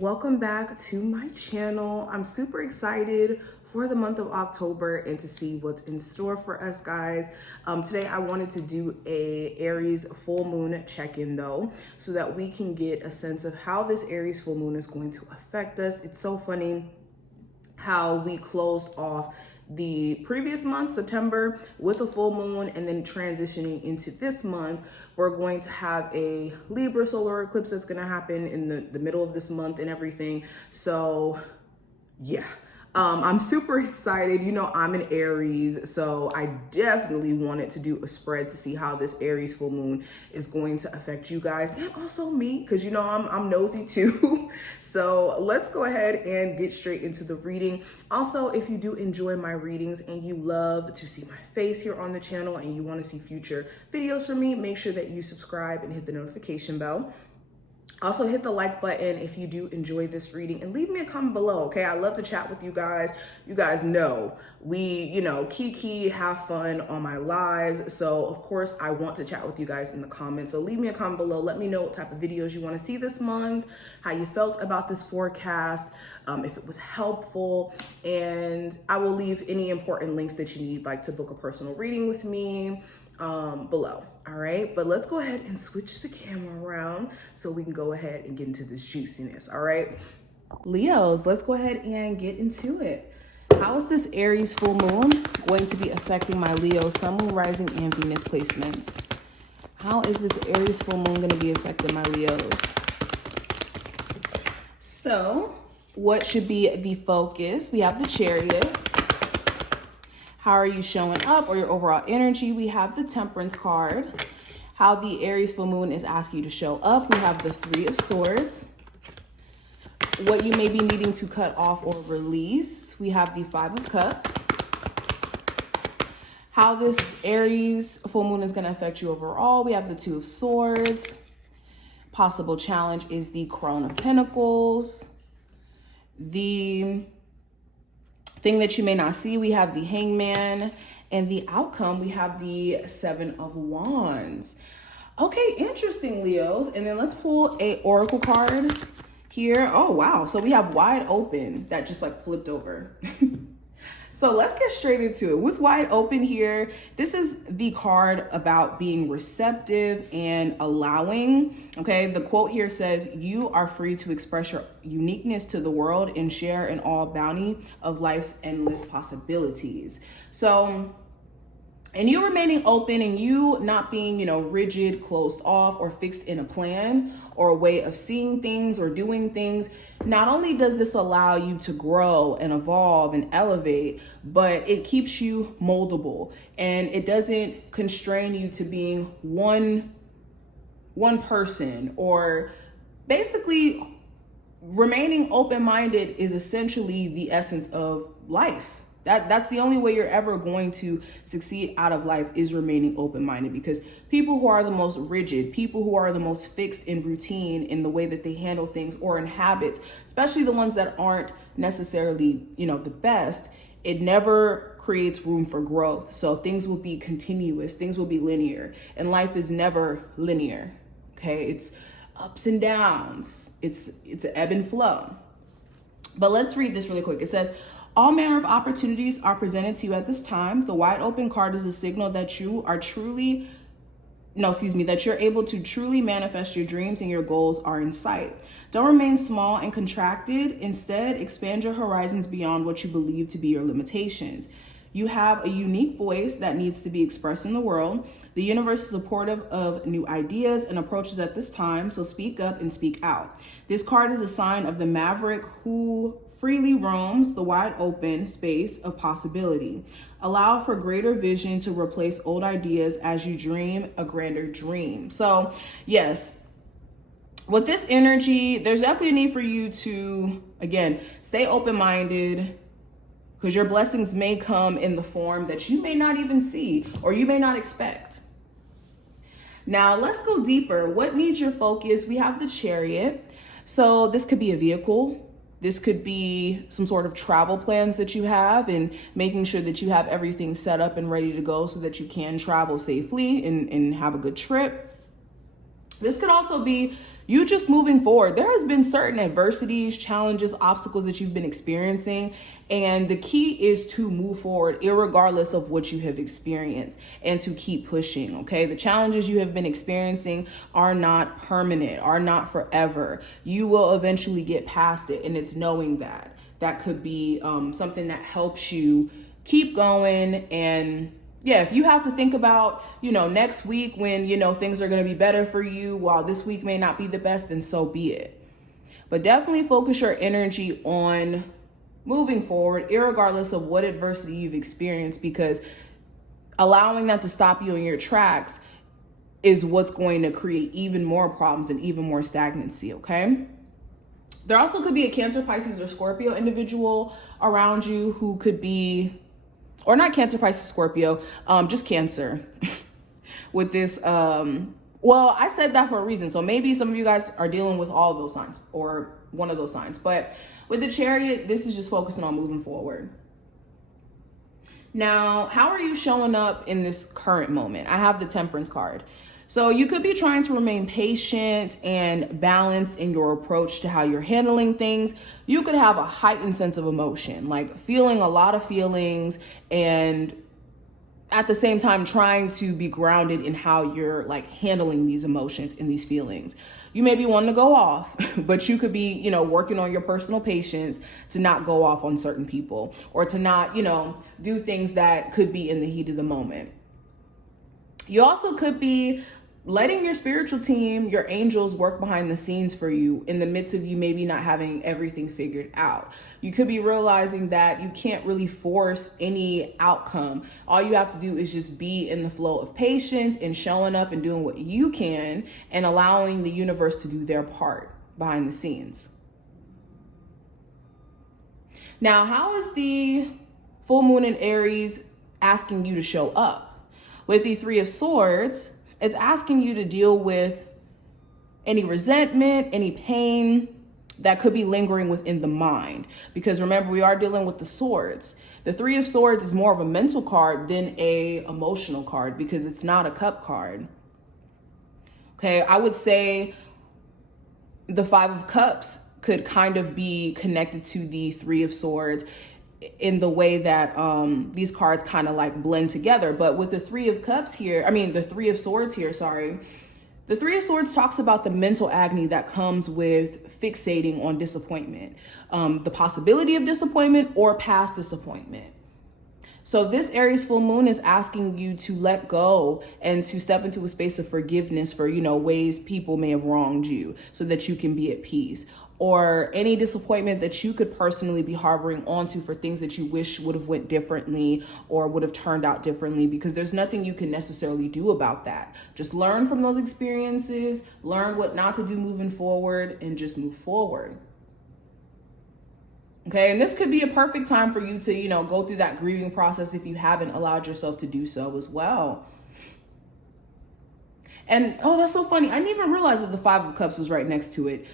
Welcome back to my channel. I'm super excited for the month of October and to see what's in store for us, guys. Today I wanted to do a Aries full moon check-in though, so that we can get a sense of how this Aries full moon is going to affect us. It's so funny how we closed off the previous month, September, with a full moon, and then transitioning into this month, we're going to have a Libra solar eclipse that's going to happen in the middle of this month and everything. So yeah, I'm super excited. You know, I'm an Aries, so I definitely wanted to do a spread to see how this Aries full moon is going to affect you guys and also me, because you know I'm nosy too. So let's go ahead and get straight into the reading. Also, if you do enjoy my readings and you love to see my face here on the channel and you want to see future videos from me, make sure that you subscribe and hit the notification bell. Also hit the like button if you do enjoy this reading and leave me a comment below, okay? I love to chat with you guys. You guys know we, kiki, have fun on my lives. So of course I want to chat with you guys in the comments. So leave me a comment below. Let me know what type of videos you want to see this month, how you felt about this forecast, if it was helpful, and I will leave any important links that you need, like to book a personal reading with me, below. All right, but let's go ahead and switch the camera around so we can go ahead and get into this juiciness. All right, Leos, let's go ahead and get into it. How is this Aries full moon going to be affecting my Leo, Sun, Moon, Rising, and Venus placements? How is this Aries full moon going to be affecting my Leos? So what should be the focus? We have the Chariot. How are you showing up, or your overall energy? We have the Temperance card. How the Aries full moon is asking you to show up. We have the Three of Swords. What you may be needing to cut off or release. We have the Five of Cups. How this Aries full moon is going to affect you overall. We have the Two of Swords. Possible challenge is the Crown of Pentacles. The thing that you may not see, we have the Hangman, and the outcome, we have the Seven of Wands. Okay, interesting, Leos. And then let's pull a oracle card here. Oh wow, so we have Wide Open. That just like flipped over. So let's get straight into it. With Wide Open here, this is the card about being receptive and allowing. Okay, the quote here says, "You are free to express your uniqueness to the world and share in all bounty of life's endless possibilities." So, and you remaining open and you not being, rigid, closed off, or fixed in a plan or a way of seeing things or doing things. Not only does this allow you to grow and evolve and elevate, but it keeps you moldable, and it doesn't constrain you to being one person. Or basically, remaining open-minded is essentially the essence of life. That's the only way you're ever going to succeed out of life, is remaining open-minded, because people who are the most rigid, people who are the most fixed in routine in the way that they handle things or in habits, especially the ones that aren't necessarily, the best, it never creates room for growth. So things will be continuous, things will be linear, and life is never linear. Okay, it's ups and downs. It's an ebb and flow. But let's read this really quick. It says, "All manner of opportunities are presented to you at this time. The Wide Open card is a signal that you are that you're able to truly manifest your dreams and your goals are in sight. Don't remain small and contracted. Instead, expand your horizons beyond what you believe to be your limitations. You have a unique voice that needs to be expressed in the world. The universe is supportive of new ideas and approaches at this time, so speak up and speak out." This card is a sign of the maverick who freely roams the wide open space of possibility. Allow for greater vision to replace old ideas as you dream a grander dream. So yes, with this energy, there's definitely a need for you to, again, stay open-minded, because your blessings may come in the form that you may not even see or you may not expect. Now let's go deeper. What needs your focus? We have the Chariot. So this could be a vehicle. This could be some sort of travel plans that you have, and making sure that you have everything set up and ready to go so that you can travel safely and have a good trip. This could also be you just moving forward. There has been certain adversities, challenges, obstacles that you've been experiencing. And the key is to move forward, irregardless of what you have experienced, and to keep pushing. Okay. The challenges you have been experiencing are not permanent, are not forever. You will eventually get past it. And it's knowing that could be something that helps you keep going. And yeah, if you have to think about, next week when, things are going to be better for you while this week may not be the best, then so be it. But definitely focus your energy on moving forward, irregardless of what adversity you've experienced, because allowing that to stop you in your tracks is what's going to create even more problems and even more stagnancy, okay? There also could be a Cancer, Pisces, or Scorpio individual around you who could be, or not Cancer, Pisces, Scorpio, just Cancer with this. Well, I said that for a reason. So maybe some of you guys are dealing with all of those signs or one of those signs. But with the Chariot, this is just focusing on moving forward. Now, how are you showing up in this current moment? I have the Temperance card. So you could be trying to remain patient and balanced in your approach to how you're handling things. You could have a heightened sense of emotion, like feeling a lot of feelings, and at the same time trying to be grounded in how you're like handling these emotions and these feelings. You may be wanting to go off, but you could be, working on your personal patience to not go off on certain people, or to not, do things that could be in the heat of the moment. You also could be letting your spiritual team, your angels, work behind the scenes for you in the midst of you maybe not having everything figured out. You could be realizing that you can't really force any outcome. All you have to do is just be in the flow of patience and showing up and doing what you can and allowing the universe to do their part behind the scenes. Now, how is the full moon in Aries asking you to show up? With the Three of Swords, it's asking you to deal with any resentment, any pain that could be lingering within the mind. Because remember, we are dealing with the swords. The Three of Swords is more of a mental card than a emotional card, because it's not a cup card. Okay, I would say the Five of Cups could kind of be connected to the Three of Swords in the way that these cards kind of like blend together. But with the Three of Cups here, the Three of Swords here, the Three of Swords talks about the mental agony that comes with fixating on disappointment, the possibility of disappointment or past disappointment. So this Aries full moon is asking you to let go and to step into a space of forgiveness for, ways people may have wronged you, so that you can be at peace. Or any disappointment that you could personally be harboring onto for things that you wish would have went differently or would have turned out differently, because there's nothing you can necessarily do about that. Just learn from those experiences, learn what not to do moving forward, and just move forward. Okay, and this could be a perfect time for you to, go through that grieving process if you haven't allowed yourself to do so as well. And, oh, that's so funny. I didn't even realize that the Five of Cups was right next to it.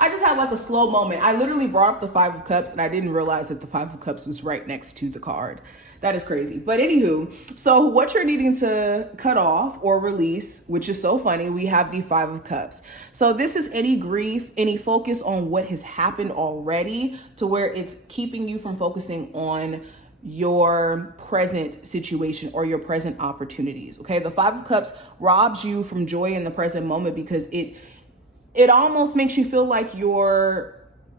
I just had like a slow moment. I literally brought up the Five of Cups and I didn't realize that the Five of Cups was right next to the card. That is crazy. But anywho, so what you're needing to cut off or release, which is so funny, we have the Five of Cups. So this is any grief, any focus on what has happened already, to where it's keeping you from focusing on your present situation or your present opportunities. Okay, the Five of Cups robs you from joy in the present moment, because it almost makes you feel like you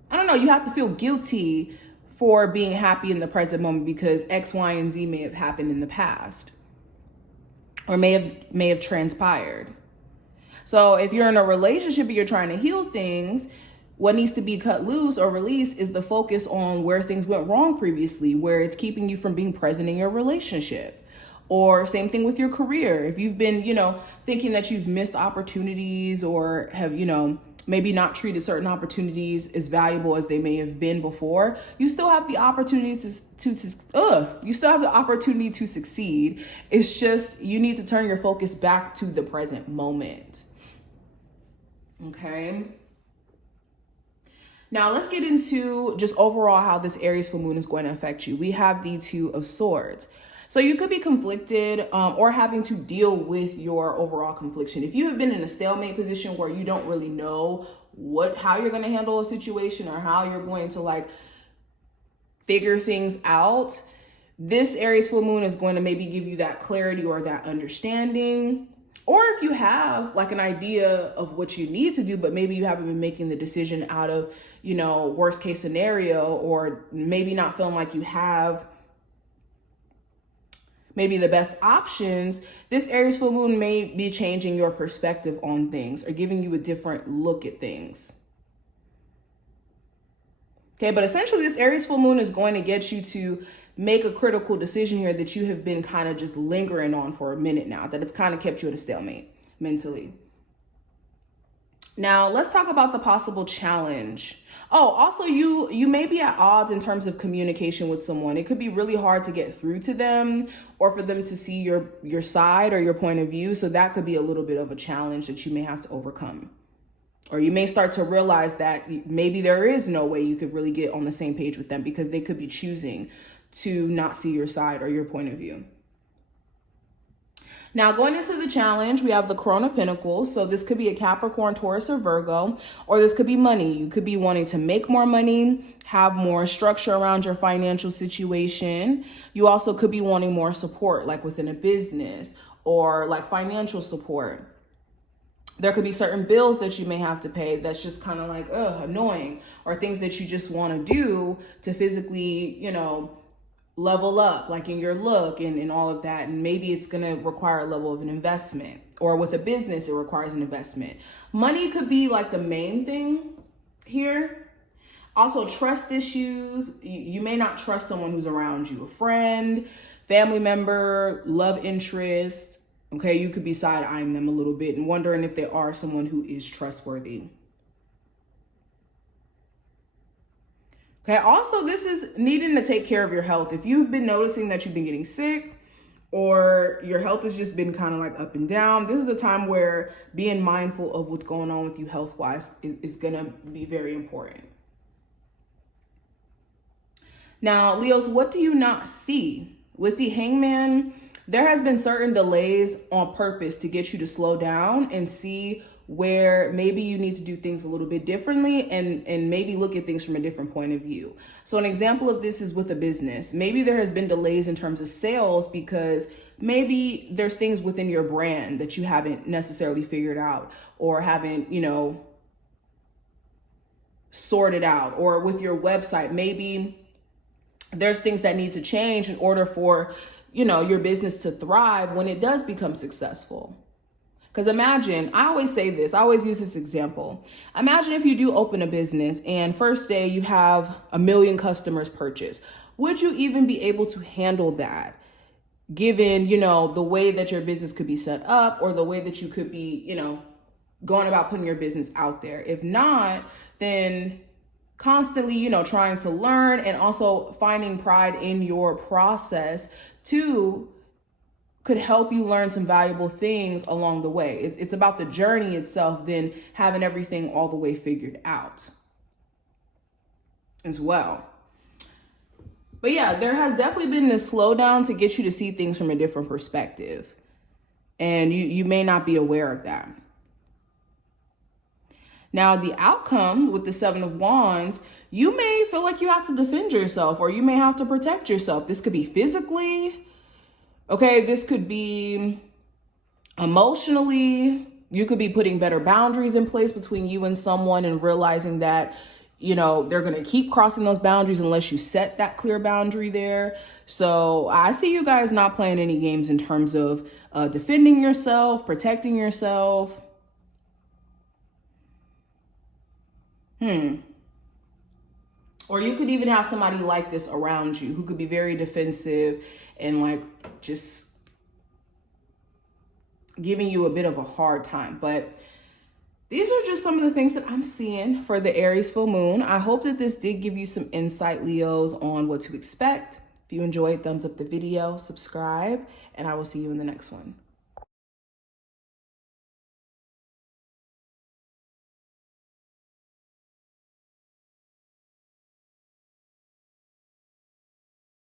have to feel guilty for being happy in the present moment, because X, Y, and Z may have happened in the past or may have transpired. So if you're in a relationship and you're trying to heal things, what needs to be cut loose or released is the focus on where things went wrong previously, where it's keeping you from being present in your relationship. Or same thing with your career. If you've been, thinking that you've missed opportunities or have, maybe not treated certain opportunities as valuable as they may have been before, you still have the opportunity to succeed. It's just you need to turn your focus back to the present moment. Okay. Now let's get into just overall how this Aries full moon is going to affect you. We have the Two of Swords. So you could be conflicted or having to deal with your overall confliction. If you have been in a stalemate position where you don't really know how you're going to handle a situation or how you're going to like figure things out, this Aries full moon is going to maybe give you that clarity or that understanding. Or if you have like an idea of what you need to do, but maybe you haven't been making the decision out of, you know, worst case scenario, or maybe not feeling like you have maybe the best options, this Aries full moon may be changing your perspective on things or giving you a different look at things. Okay, but essentially this Aries full moon is going to get you to make a critical decision here that you have been kind of just lingering on for a minute now, that it's kind of kept you at a stalemate mentally. Now, let's talk about the possible challenge. Oh, also you may be at odds in terms of communication with someone. It could be really hard to get through to them or for them to see your side or your point of view. So that could be a little bit of a challenge that you may have to overcome. Or you may start to realize that maybe there is no way you could really get on the same page with them because they could be choosing to not see your side or your point of view. Now, going into the challenge, we have the Crown of Pentacles. So this could be a Capricorn, Taurus, or Virgo, or this could be money. You could be wanting to make more money, have more structure around your financial situation. You also could be wanting more support, like within a business or like financial support. There could be certain bills that you may have to pay that's just kind of like, annoying, or things that you just want to do to physically, you know, level up, like in your look and all of that. And maybe it's going to require a level of an investment, or with a business, it requires an investment. Money could be like the main thing here. Also, trust issues. You may not trust someone who's around you, a friend, family member, love interest. Okay, you could be side-eyeing them a little bit and wondering if they are someone who is trustworthy. Okay, also this is needing to take care of your health. If you've been noticing that you've been getting sick or your health has just been kind of like up and down, this is a time where being mindful of what's going on with you health-wise is going to be very important. Now, Leos, what do you not see? With the Hangman, there has been certain delays on purpose to get you to slow down and see where maybe you need to do things a little bit differently and maybe look at things from a different point of view. So an example of this is with a business. Maybe there has been delays in terms of sales because maybe there's things within your brand that you haven't necessarily figured out or haven't, you know, sorted out. Or with your website, maybe there's things that need to change in order for, you know, your business to thrive when it does become successful. Because imagine, I always say this, I always use this example. Imagine if you do open a business and first day you have 1 million customers purchase. Would you even be able to handle that given, you know, the way that your business could be set up or the way that you could be, you know, going about putting your business out there? If not, then constantly, you know, trying to learn and also finding pride in your process too could help you learn some valuable things along the way. It's about the journey itself than having everything all the way figured out as well. But yeah, there has definitely been this slowdown to get you to see things from a different perspective. And you may not be aware of that. Now, the outcome with the 7 of Wands, you may feel like you have to defend yourself or you may have to protect yourself. This could be physically. Okay, this could be emotionally. You could be putting better boundaries in place between you and someone and realizing that, you know, they're going to keep crossing those boundaries unless you set that clear boundary there. So I see you guys not playing any games in terms of defending yourself, protecting yourself. Or you could even have somebody like this around you who could be very defensive and like just giving you a bit of a hard time. But these are just some of the things that I'm seeing for the Aries full moon. I hope that this did give you some insight, Leos, on what to expect. If you enjoyed, thumbs up the video, subscribe, and I will see you in the next one.